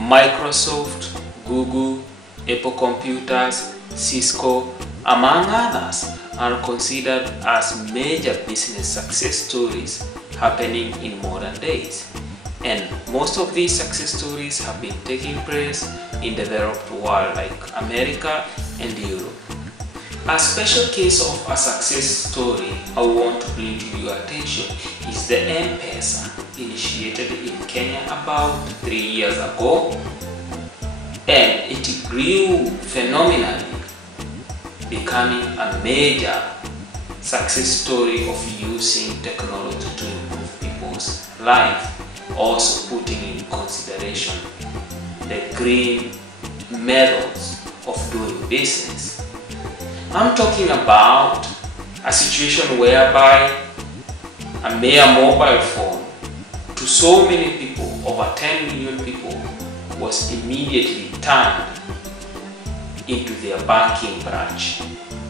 Microsoft, Google, Apple Computers, Cisco, among others, are considered as major business success stories happening in modern days. And most of these success stories have been taking place in the developed world like America and Europe. A special case of a success story I want to bring to your attention is the M-Pesa, initiated in Kenya about 3 years ago, and it grew phenomenally, becoming a major success story of using technology to improve people's life, also putting in consideration the green methods of doing business. I'm talking about a situation whereby a mere mobile phone to so many people, over 10 million people, was immediately turned into their banking branch.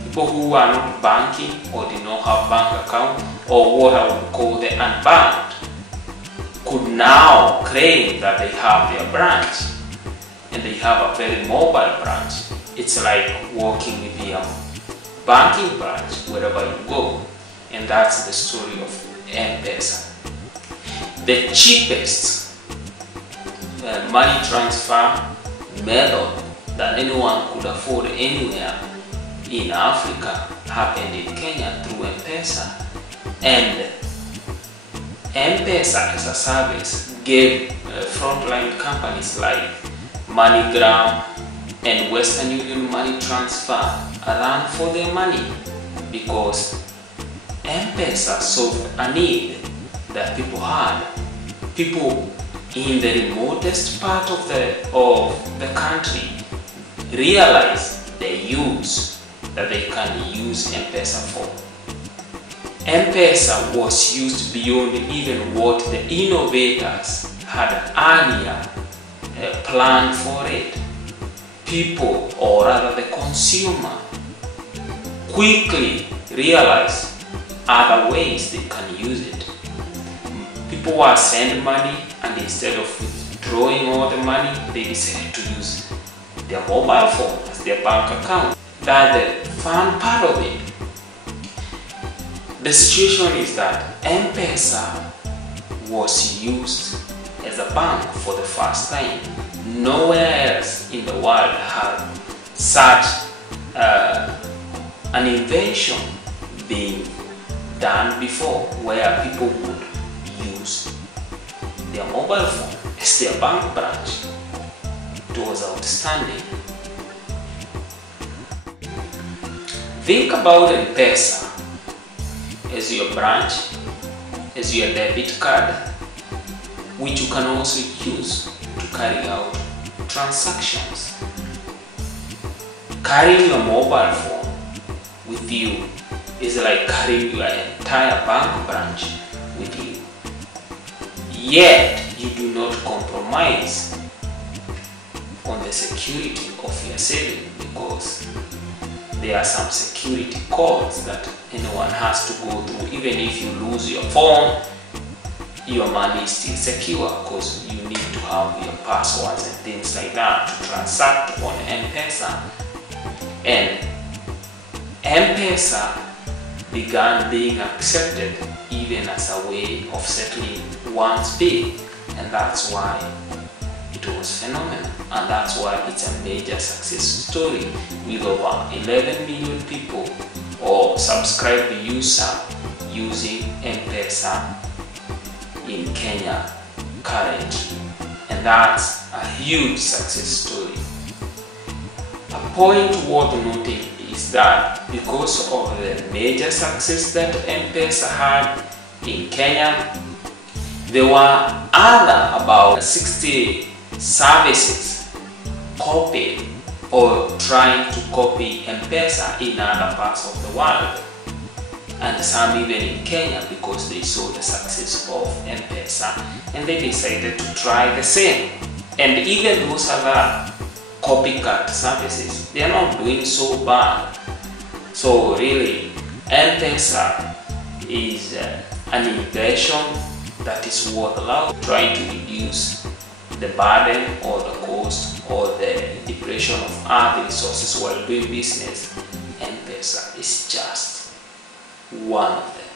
People who are not banking or did not have bank account, or what I would call the unbanked, could now claim that they have their branch, and they have a very mobile branch. It's like walking with your banking branch wherever you go, and that's the story of M-Pesa. The cheapest money transfer method that anyone could afford anywhere in Africa happened in Kenya through M-Pesa, and M-Pesa as a service gave frontline companies like MoneyGram and Western Union Money Transfer a run for their money, because M-Pesa solved a need that people had. People in the remotest part of the country realized the use that they can use M-Pesa for. M-Pesa was used beyond even what the innovators had earlier planned for it. People, or rather the consumer, quickly realized other ways they can use it. People were sending money, and instead of withdrawing all the money, they decided to use their mobile phone as their bank account. That's the fun part of it. The situation is that M-Pesa was used as a bank for the first time. Nowhere else in the world had such an invention being done before, where people would use their mobile phone as their bank branch. It was outstanding. Think about M-Pesa as your branch, as your debit card, which you can also use to carry out transactions. Carrying your mobile phone with you is like carrying your entire bank branch with you. Yet you do not compromise on the security of your saving, because there are some security codes that anyone has to go through. Even if you lose your phone, your money is still secure, because you need to have your passwords and things like that to transact on M-Pesa. And M-Pesa began being accepted even as a way of settling one's bill, and that's why it was phenomenal, and that's why it's a major success story with over 11 million people or subscribed user using M-Pesa in Kenya currently, and that's a huge success story. A point worth noting is that because of the major success that M-Pesa had in Kenya, there were other about 60 services copied or trying to copy M-Pesa in other parts of the world, and some even in Kenya, because they saw the success of M-Pesa and they decided to try the same. And even those other copycat services, they are not doing so bad. So really, M-Pesa is an invention that is worthwhile, trying to reduce the burden or the cost or the depletion of other resources while doing business, M-Pesa is just one of them.